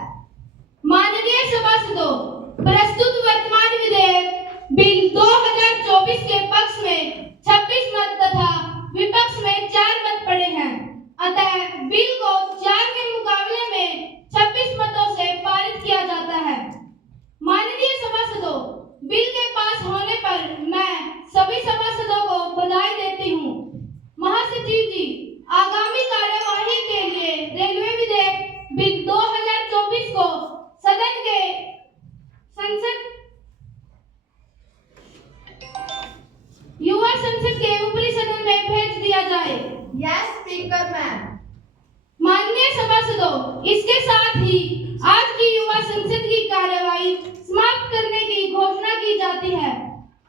माननीय सभासदों, प्रस्तुत वर्तमान विधेयक बिल 2024 के पक्ष में 26 मत तथा विपक्ष में 4 मत पड़े हैं। अतः बिल को 4 के मुकाबले में 26 मतों से पारित किया जाता है। माननीय सभासदों, बिल के पास होने पर मैं सभी सभासदों को बधाई देती हूँ। महासचिव जी, आगामी कार्यवाही के लिए रेलवे विधेयक बिल 2024 को सदन के युवा संसद के ऊपरी सदन में भेज दिया जाए। Yes speaker ma'am. माननीय सभासदों, इसके साथ ही आज की युवा संसद की कार्यवाही समाप्त करने की घोषणा की जाती है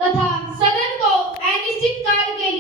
तथा सदन को अनिश्चित काल के